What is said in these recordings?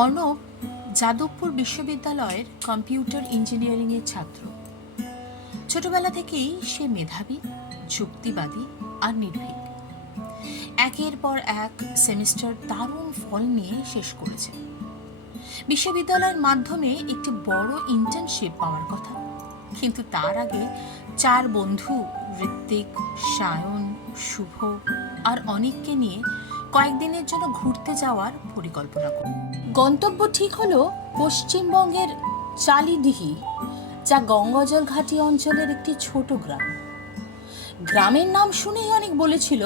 অর্ণব যাদবপুর বিশ্ববিদ্যালয়ের কম্পিউটার ইঞ্জিনিয়ারিংয়ের ছাত্র। ছোটবেলা থেকেই সে মেধাবী, যুক্তিবাদী আর নির্ভীক। একের পর এক সেমিস্টার দারুণ ফল নিয়ে শেষ করেছে। বিশ্ববিদ্যালয়ের মাধ্যমে একটি বড় ইন্টার্নশিপ পাওয়ার কথা, কিন্তু তার আগে 4 বন্ধু ঋত্বিক, সায়ন, শুভ আর অনিককে নিয়ে কয়েকদিনের জন্য ঘুরতে যাওয়ার পরিকল্পনা করে। গন্তব্য ঠিক হলো পশ্চিমবঙ্গের চালিডিহি, যা গঙ্গাজল ঘাটি অঞ্চলের একটি ছোট গ্রাম। গ্রামের নাম শুনেই অনেক বলেছিল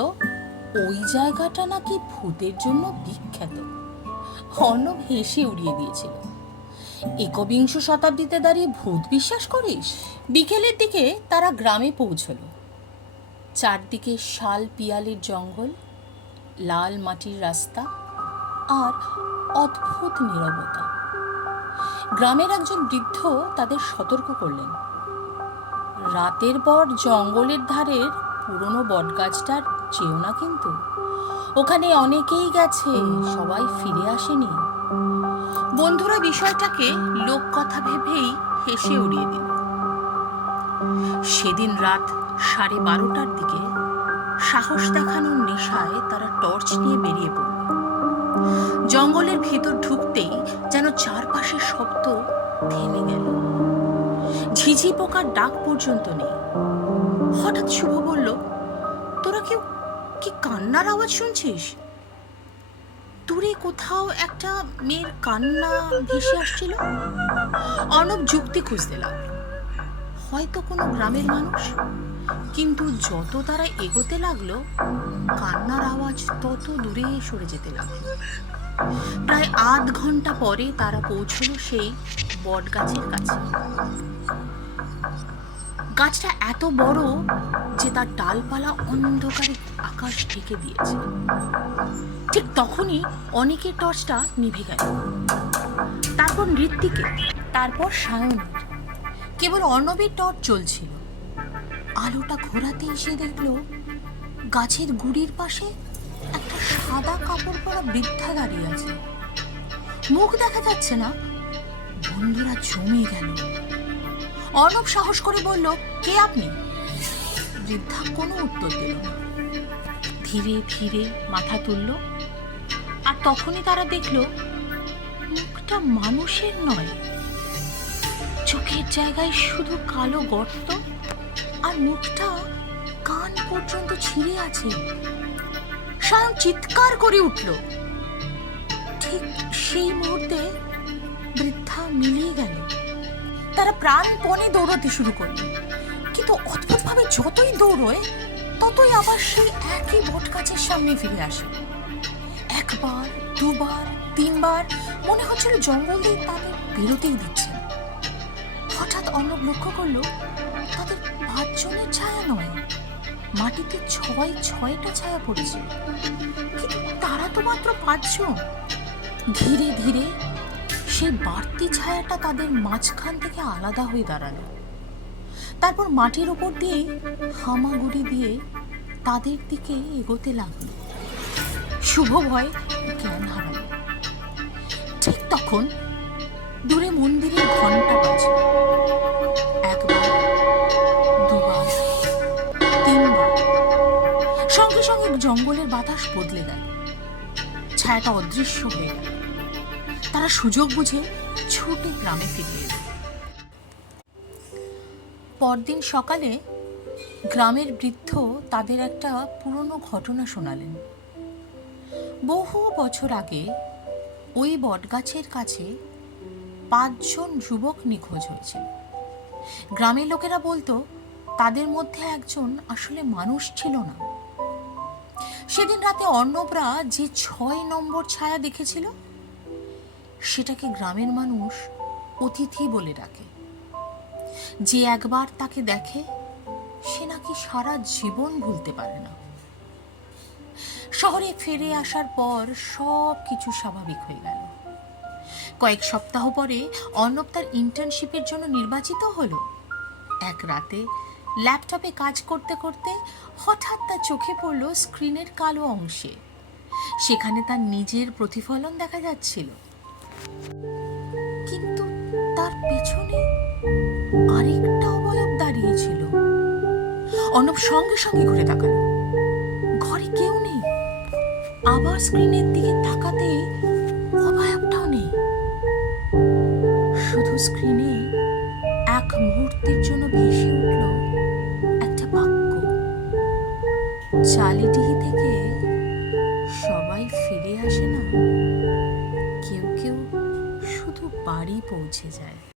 ওই জায়গাটা নাকি ভূতের জন্য বিখ্যাত। অর্ণব হেসে উড়িয়ে দিয়েছিল, একবিংশ শতাব্দীতে দাঁড়িয়ে ভূত বিশ্বাস করিস? বিকেলের দিকে তারা গ্রামে পৌঁছল। চারদিকে শাল পিয়ালের জঙ্গল, লাল মাটির রাস্তা আর অদ্ভুত নীরবতা। গ্রামের একজন বৃদ্ধ তাদের সতর্ক করলেন, রাতের পর জঙ্গলের ধারের পুরনো বটগাছটার চেয়েও না, কিন্তু ওখানে অনেকেই গেছে, সবাই ফিরে আসেনি। বন্ধুরা বিষয়টাকে লোককথা ভেবেই হেসে উড়িয়ে দিল। সেদিন রাত 12:30টার দিকে সাহস দেখানোর নেশায় তারা টর্চ নিয়ে বেরিয়ে পড়ল। জঙ্গলের ভেতর ঢুকতেই যেন চারপাশের শব্দ থেমে গেল। ঝিঝি পোকার ডাক পর্যন্ত নেই। হঠাৎ শুভ বলল, তোরা কেউ কি কান্নার আওয়াজ শুনছিস? দূরে কোথাও একটা মেয়ের কান্না ভেসে আসছিল। অর্ণব যুক্তি খুঁজতে লাগলো, হয়তো কোনো গ্রামের মানুষ। কিন্তু যত তারা এগোতে লাগলো, কান্নার আওয়াজ তত দূরে সরে যেতে লাগলো। প্রায় আধ ঘন্টা পরে তারা পৌঁছলো সেই বটগাছের কাছে। গাছটা এত বড় যে তার ডালপালা অন্ধকারে আকাশ ঢেকে দিয়েছে। ঠিক তখনই অনেকের টর্চটা নিভে গেল, তারপর ঋত্বিকে, তারপর সায়নের। কেবল অর্ণবের টর্চ জ্বলছিল। আলোটা ঘোরাতে এসে দেখলো গাছের গুড়ির পাশে একটা সাদা কাপড় পরা বৃদ্ধা দাঁড়িয়ে আছে। মুখ দেখা যাচ্ছে না। বন্ধুরা জমে গেল। অর্ণব সাহস করে বলল, কে আপনি? বৃদ্ধা কোনো উত্তর দিল না। ধীরে ধীরে মাথা তুলল, আর তখনই তারা দেখল মুখটা মানুষের নয়। চোখের জায়গায় শুধু কালো গর্ত, আর মুখটা কান পর্যন্ত ছিঁড়ে আছে। সায়ন চিৎকার করে উঠল। ঠিক সেই মুহূর্তে বৃদ্ধা মিলিয়ে গেল। তারা প্রাণপণে দৌড়াতে শুরু করল, কিন্তু অদ্ভুতভাবে যতই দৌড়য় ততই আবার সেই একই বটগাছের সামনে ফিরে আসে। একবার, দুবার, 3বার মনে হচ্ছিল জঙ্গল দিয়ে তাদের বেরোতেই দিচ্ছে। হঠাৎ অর্ণব লক্ষ্য করলো তাদের 5 জনের ছায়া নয়, মাটিতে 6টা ছায়া পড়েছে। কিন্তু তারা তো মাত্র 5 জন। ধীরে ধীরে সেই বাড়তি ছায়াটা তাদের মাঝখান থেকে আলাদা হয়ে দাঁড়ালো। তারপর মাটির ওপর দিয়ে হামাগুড়ি দিয়ে তাদের দিকে এগোতে লাগলো। শুভ ভয় জ্ঞান হারালো। ঠিক তখন দূরে মন্দিরের ঘন্টা বাজল। একবার, দুবার, 3বার। সঙ্গে সঙ্গে জঙ্গলের বাতাস বদলে গেল। ছায়াটা অদৃশ্য হয়ে গেল। তারা সুযোগ বুঝে ছুটে গ্রামে ফিরে এলো। পরদিন সকালে গ্রামের বৃদ্ধ তাদের একটা পুরনো ঘটনা শোনালেন। বহু বছর আগে ওই বটগাছের কাছে 5 জন যুবক নিখোঁজ হয়েছিল। গ্রামের লোকেরা বলতো তাদের মধ্যে একজন আসলে মানুষ ছিল না। সেদিন রাতে অর্ণবরা যে 6 নম্বর ছায়া দেখেছিল, সেটাকে গ্রামের মানুষ অতিথি বলে ডাকে। যে একবার তাকে দেখে সে নাকি সারা জীবন ভুলতে পারে না। শহরে ফিরে আসার পর সব কিছু স্বাভাবিক হয়ে গেল। কয়েক সপ্তাহ পরে অর্ণব তার ইন্টার্নশিপের জন্য নির্বাচিত হলো। এক রাতে ল্যাপটপে কাজ করতে করতে হঠাৎ তার চোখে পড়ল স্ক্রিনের কালো অংশে। সেখানে তার নিজের প্রতিফলন দেখা যাচ্ছিল। কিন্তু তার পেছনে আরেকটা অবয়ব দাঁড়িয়েছিল। অর্ণব সঙ্গে সঙ্গে ঘুরে তাকালো, ঘরে কেউ নেই। আবার স্ক্রিনের দিকে তাকাতেই অবয়বটাও নেই। শুধু স্ক্রিনে এক মুহূর্তের জন্য ভেসে উঠল একটা বাক্য, চালিডিহি থেকে সবাই ফিরে আসে না, কেউ কেউ শুধু বাড়ি পৌঁছে যায়।